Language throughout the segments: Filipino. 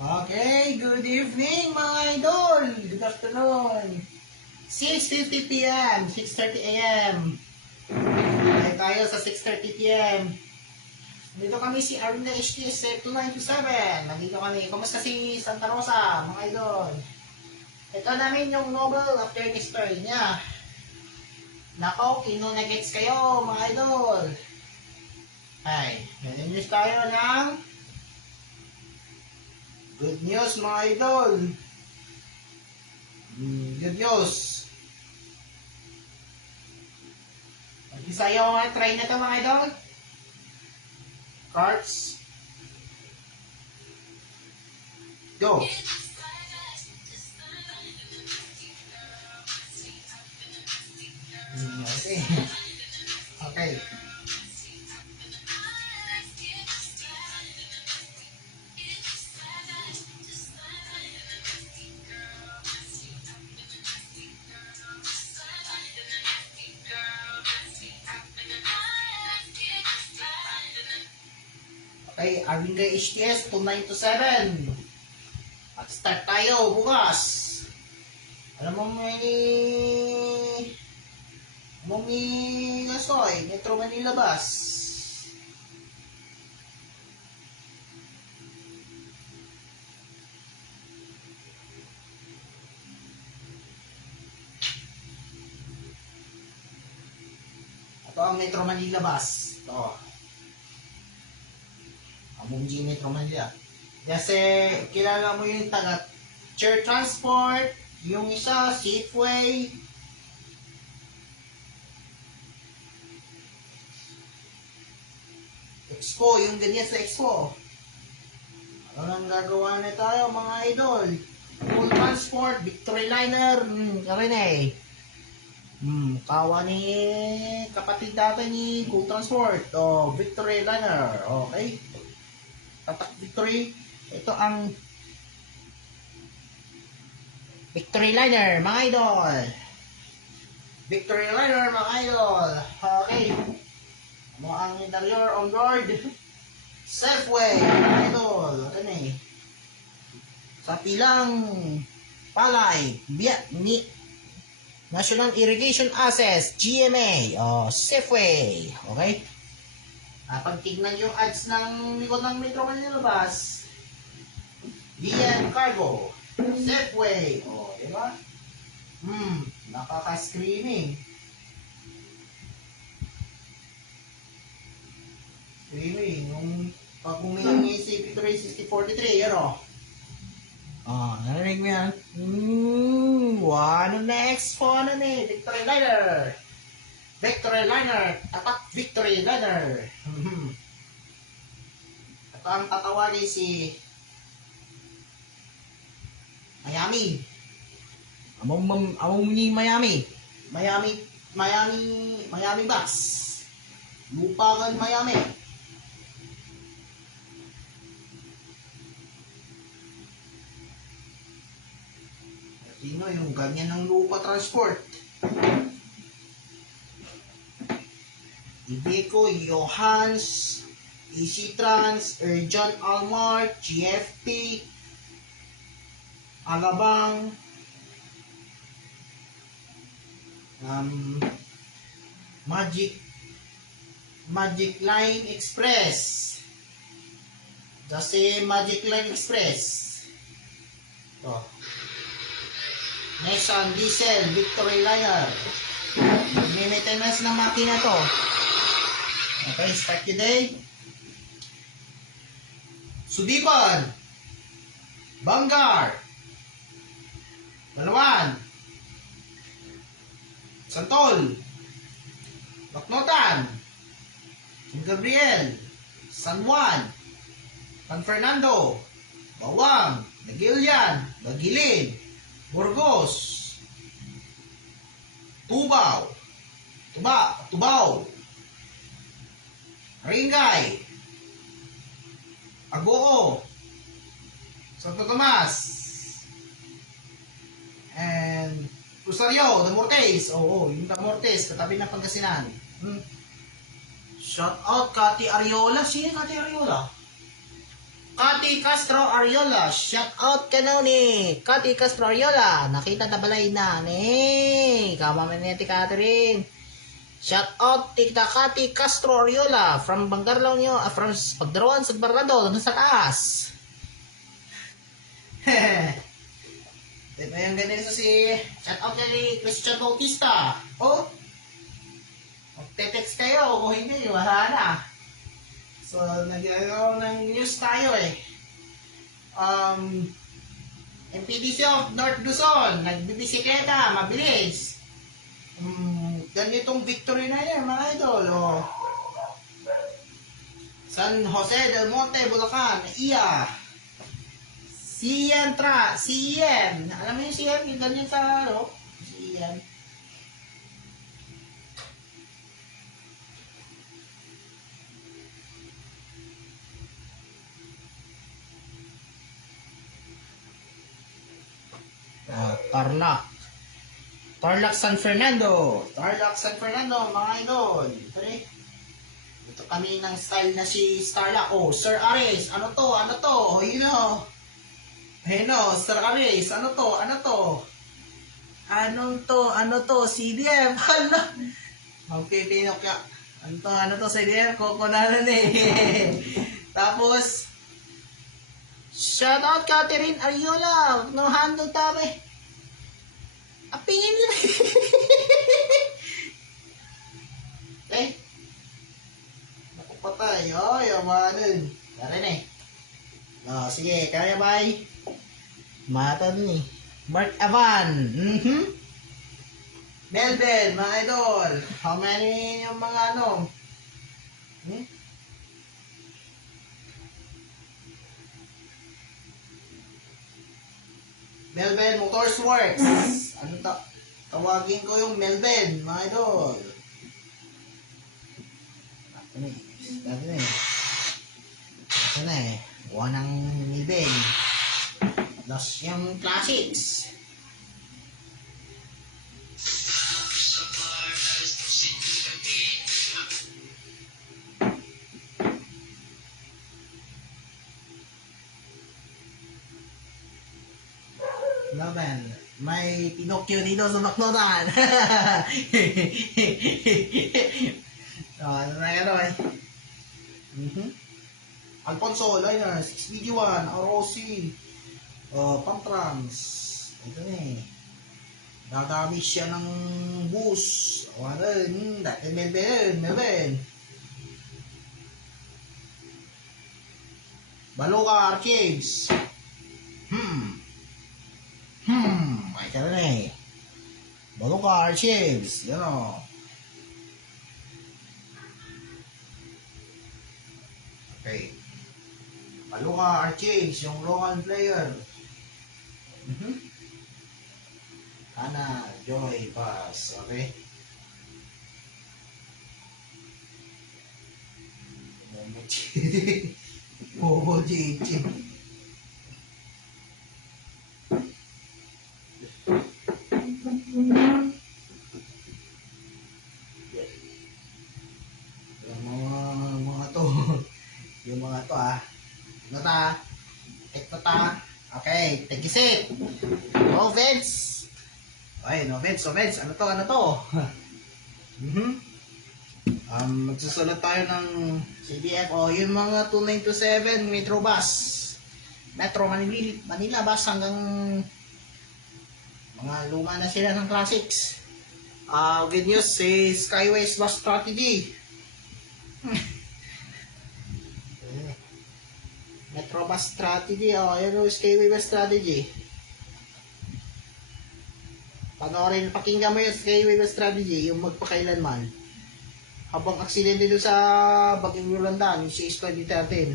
Okay, good evening mga idol. Good afternoon. 6:50 p.m., 6:30 a.m. Ay tayo sa 6:30 p.m. Dito kami si Aruna HTS 2927. Nandito kami. Kumusta si Santa Rosa, mga idol? Ito namin yung novel after the story niya. Nako, kinunagets kayo, mga idol. Ay, naninis tayo ng good news, mga idol. Good news. Mag-isa yung try na ito, mga idol. Cards. Go. Okay. Okay. Okay, Arvinda HTS 2927. At start tayo bukas. Alam mo may gasoy, Metro Manila bus. Ito ang Metro Manila bus. Ito. Among G Metro Manila. Kasi kilala mo yung taga Chair Transport, yung isa Safeway. Expo, yung ganyan sa Expo. Ano nang gagawa na tayo mga idol? Full Transport, Victory Liner, karin eh. Kawa ni kapatid dati ni Cool Transport. Oh, Victory Liner. Okay. Tatak Victory. Ito ang Victory Liner, mga idol. Victory Liner, mga idol. Okay. Ano ang interior on board? Safeway, mga idol. Ano eh? Sa pilang palay, biyak ni National Irrigation Access, GMA, Safeway. Okay? Pag tignan yung ads ng likod ng Metro Manila Bus, BM Cargo, Safeway. Diba? Nakaka-screaming. Screaming. Pag humingi si Victory 6043, yan o. Narinig mo yan? Ano next po? Ano ni? Victory Liner. Victory Liner. Tapat Victory Liner. Ito ang tatawagin si Miami. Among ni Miami. Miami Bus. Lupagan Miami. Sino yung ganyan ng lupa transport? Ibeco, Johans, Easy Trans, Urgent Almart, GFP, Alabang, Magic Line Express. Kasi Magic Line Express. Ito. Nissan Diesel Victory Liner. May maintenance ng makina to. Okay, start today. Sudipan, Bangar, Balawan, Santol, Baknotan, San Gabriel, San Juan, San Fernando, Bawang, Nagilian, Nagilin, Burgos, Tubao, Ringay, Agoo, Santo Tomas, and Rosario, Damortes. Yung Damortes, katabi ng Pangasinan. Shout out Kati Ariola. Sino yung Kati Ariola? Cathy Castro Ariola. Shout out ka na ni. Cathy Castro Ariola. Nakita na balay na. Kamaman niya ti Catherine. Shout out Tita Cathy Castro Ariola. From Bangarlaw niyo. From Pagdaruan sa Barrado. Doon sa taas. Diba yung ganito si... Shout out kay Christian Bautista. Oh. Magte-text kayo. Kung hindi, wala na. So, nag-aaral ng news tayo eh. MPDC of North Luzon, nagbibisikleta, mabilis. Ganitong victory na yan, mga idol. Oh. San Jose del Monte, Bulacan, iya. CN. Alam mo yung CN? Yung ganyan sa, ano? CN. Tarlac San Fernando, mga idol. Ito kami ng style na si Starlac. Oh, Sir Ares, ano to? Oh, you know. Hey no, Sir Ares, ano to? Ano to? CDM, hala. Okay, Pinocchio. Ano to, CDM? Kokonanan eh. Tapos, shout out Catherine Ariola. No handle tabi. Apingin nila. Nakupatay. Oh, yamanin. Karin eh. Oh, sige, kaya bye. Mata dun eh. Bart Avan. Melvin, mga idol. How many yung mga ano? Melvin Motorsworks. Ano tawagin ko yung Melvin, mga idol. Ito na eh. Buwan ng Melvin. Plus yung classics. Laban. May Pinocchio dito sa baknotan. Ano na yan eh. Alfonso, Liners, XBG1, ROC, Pamtrams. Ito na eh. Dadami siya ng bus. Dati Melvin. Baloka Archives. Ay ka na eh. Baloka Archives. Yan o. Okay. Baloka Archives, yung local player. Ana, Joy, Pass. Okay. Bobo Chichi. Yung mga to okay, take a seat. No Vince. Okay, no Vince. Ano to? Magsusulat tayo ng CDF o yung mga 2927 Metro Bus. Metro Manila Bus hanggang mga luma na sila ng classics. Good news si Skyways Bus Strategy. Metro Bus Strategy, yan yung Skyway Bus Strategy. Panoorin, pakinggan mo yung Skyway Bus Strategy, yung magpakailanman. Habang aksidente doon sa Bagyong Yolanda, yung 6/2013.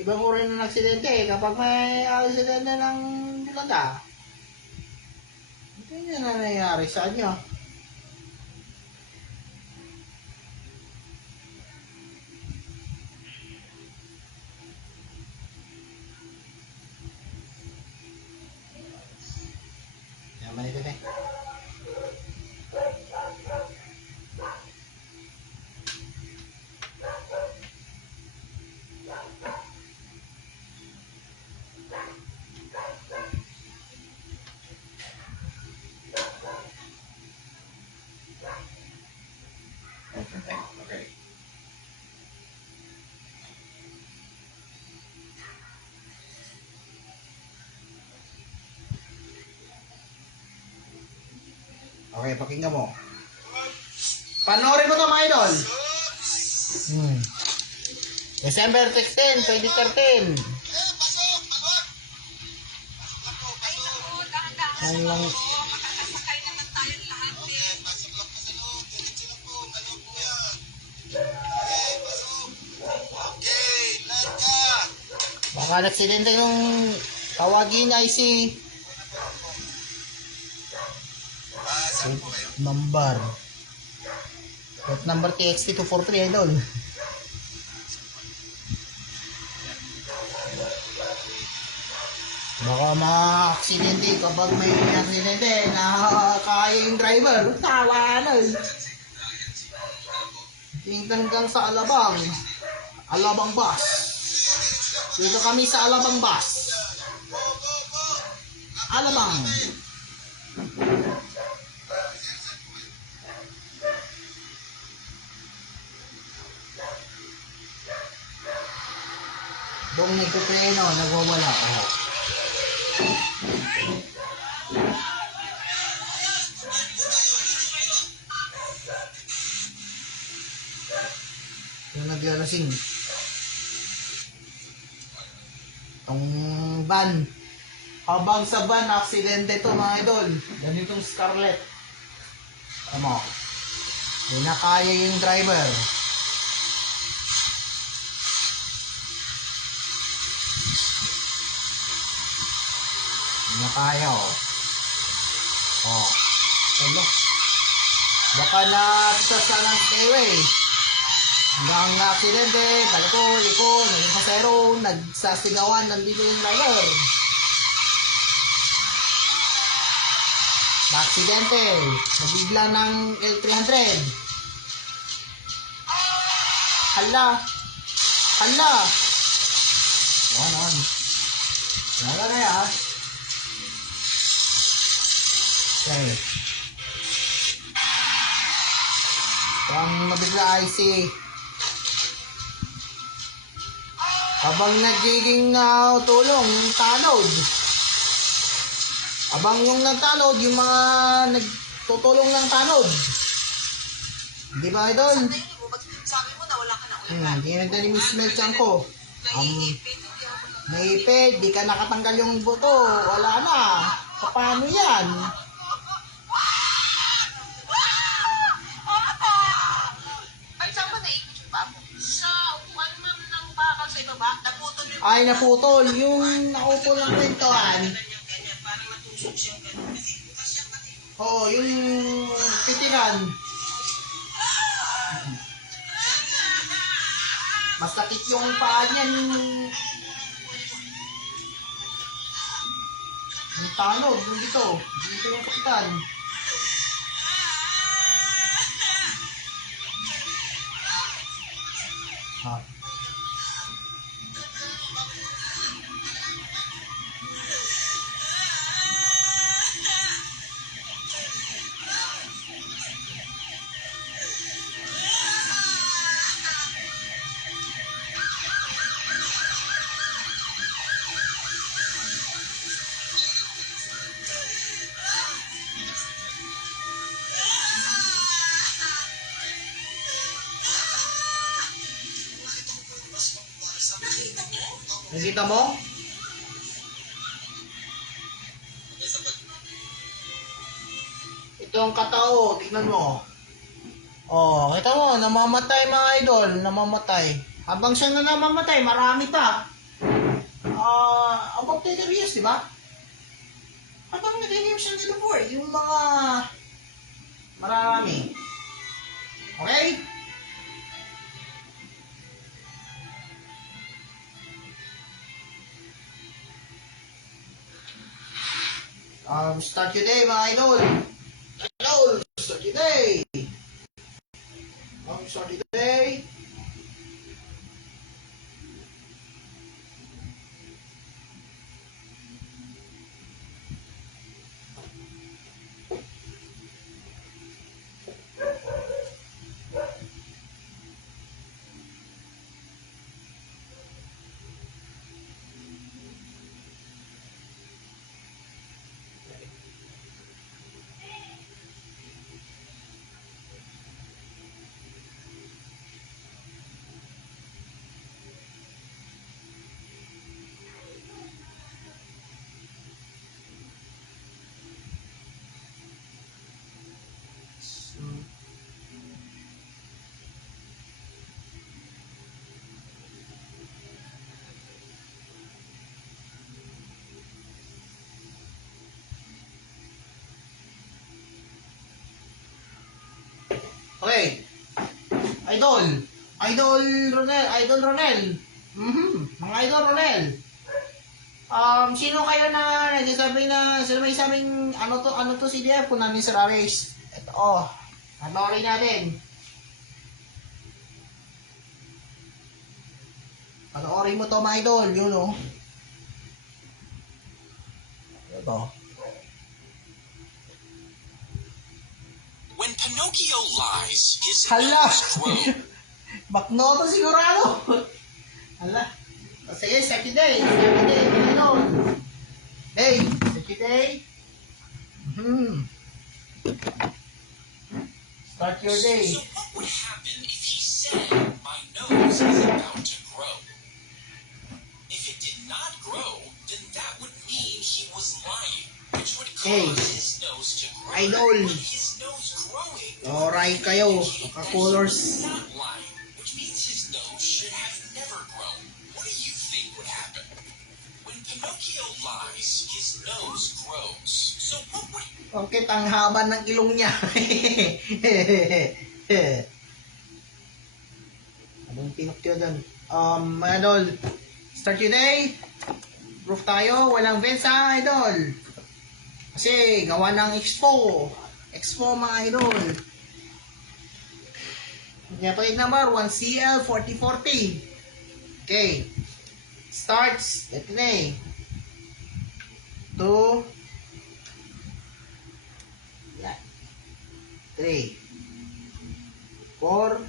Ibang uri ng aksidente kapag may aksidente ng Yolanda. Ito yun na nangyayari sa inyo. Yaman ito eh. Okay, pakinggan mo. Panoorin mo to mga idol. December 16, 2013. Ang lang. Baka nagsidente yung tawagin ay si number. Plate number TXT243 idol. Baka ma-aksidente kapag may aksidente na kaya yung driver. Tawa na. Hanggang sa Alabang. Alabang bus. Dito kami sa Alabang bus. Alabang. Doon nagpipreno, nagwawala. Oh. Yung naglalasing. Itong van. Habang sa van, aksidente to mga idol. Ganitong Scarlett. Tama. Hindi na kaya yung driver. Hindi na kaya oh. Oh. Hello. Baka na-tasa ng skyway. Hanggang aksidente, baliko, naging pasero, nagsasigawan, nandito yung driver. Aksidente, nabigla ng L300. Hala. Hala. Yan. Wala na yan. Okay. Ang nabigla ay si habang nagiging tulong yung tanod. Abang yung nagtanod, yung mga nagtutulong ng tanod. Di ba idol? Sabi mo na wala ka na ulan. Hindi na ni Miss Mel ko. Naipid, di ka nakatanggal yung buto. Wala na. Paano yan? Ay, saan ba naikot yung babo? Sa upuan man ng bakal sa ibaba, naputol yung... Ay, naputol. Yung naupo ng kwentuhan. Oo, yung pitiran. Mas sakit yung paa niyan. Yung tanod, yung dito. Dito yung sakitan. Ha. Nakita mo? Ito ang katao, tignan mo. Oh, kita mo, namamatay mga idol, namamatay. Habang siya na namamatay, marami pa. About 10 years, di ba? Habang nag-game siya nila before, yung mga marami. Okay? Start your day, mga idol. Idol, start your day. Start your day. Okay. Idol. Idol Ronel. Idol Ronel. Mga Idol Ronel. Sino kayo na nagsasabi na sino may sabing ano to CDF kung namin Sir Aris? Ito, panoorin natin. Panoorin mo to mga idol, yun o. Ito. When Pinocchio lies, his Hala! nose grows. Bakno to sigurado. Hala. O, sige, second day. Second day, mga idol. Hey, second day. Start your day. So what would happen if he said, my nose is about to grow? If it did not grow, then that would mean he was lying, which would cause Hey, his nose to grow. idol. But his nose growing Alright kayo, maka-colors. not lying, which means his nose should have never grown. What do you think would happen? When Pinocchio lies, his nose grows. So what would Okay, ang haba ng ilong niya. Anong Pinocchio doon? Mga idol, start your day. Proof tayo, walang vents ha, idol. Kasi gawa ng expo. Expo mga idol. Kaya plate number 1CL4040. Okay. Starts, ito na eh. 2 3 4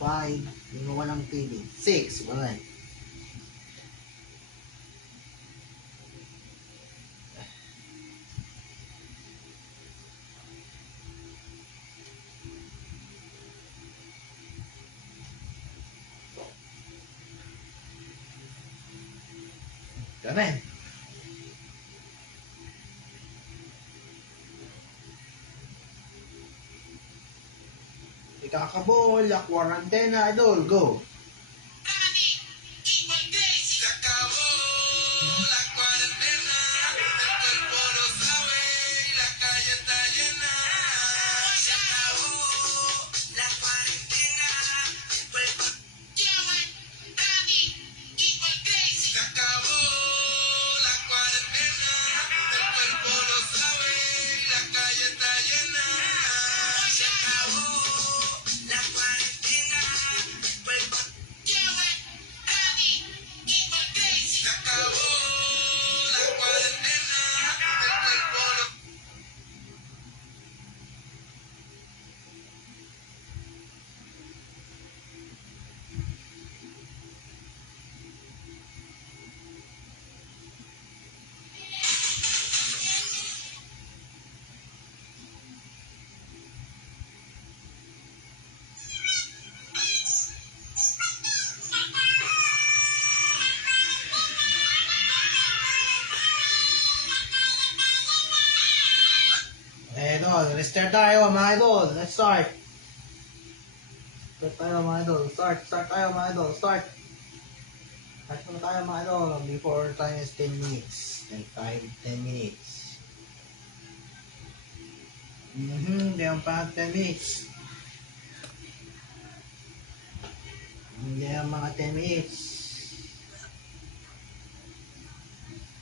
5 yung walang TV 6 wala ganun. Ikakabol, quarantena, idol, go. Se acabó la cuarentena, el cuerpo lo sabe y la calle está llena. Se acabó la cuarentena, el cuerpo. Se acabó la cuarentena, el cuerpo lo sabe y la calle está llena. Se acabó la cuarentena, el cuerpo. Se acabó la cuarentena, el cuerpo lo... Idol, let's start tayo mga idol. Let's start. Start tayo mga idol. Start tayo mga idol. Start muna tayo mga idol. Before time is 10 minutes. Like 10 minutes. Hindi ang pa 10 minutes. Hindi ang mga 10 minutes.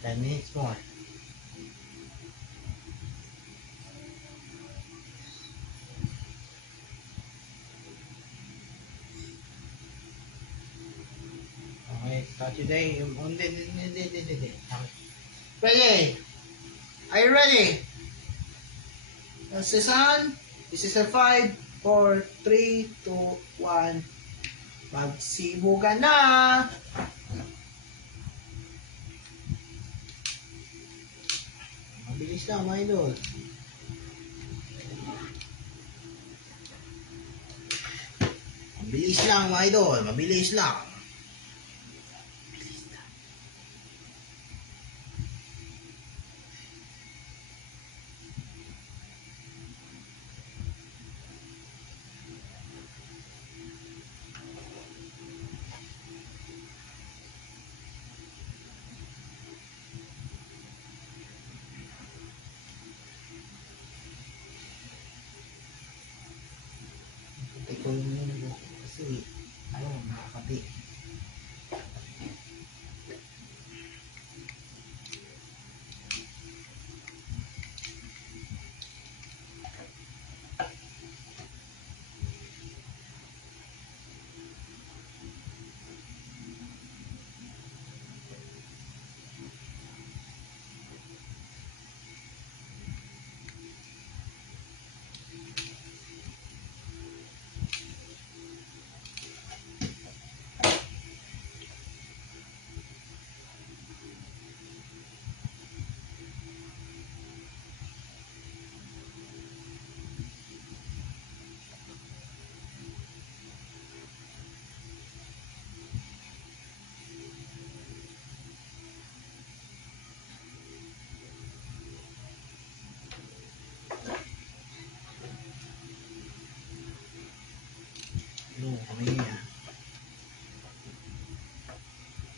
10 minutes more. Okay, start today. Hindi. Ready? Are you ready? This is on. This is a 5, 4, 3, 2, 1. Magsibugan na! Mabilis lang, mga idol. Mabilis lang, mga idol. Mabilis lang.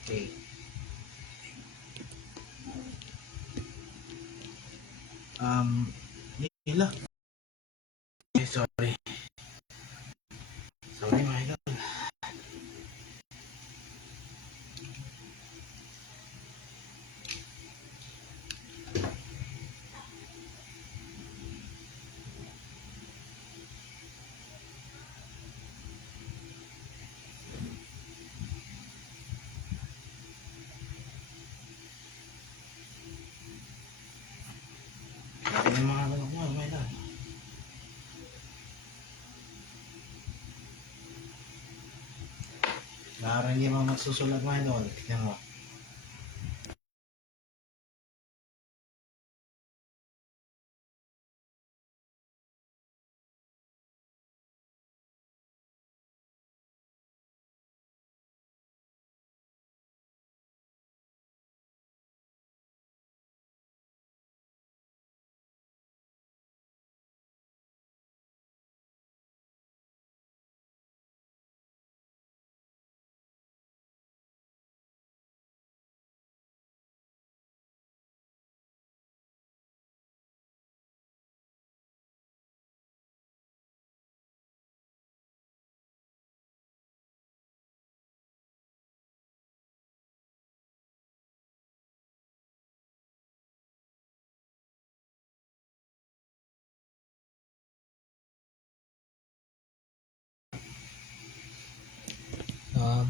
Okay. Nila. Okay, sorry. Sorry mga idol. Sorry na mga idol. Mga idol. Parang hindi mga magsusulat mga idol. Tignan mo.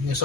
Yung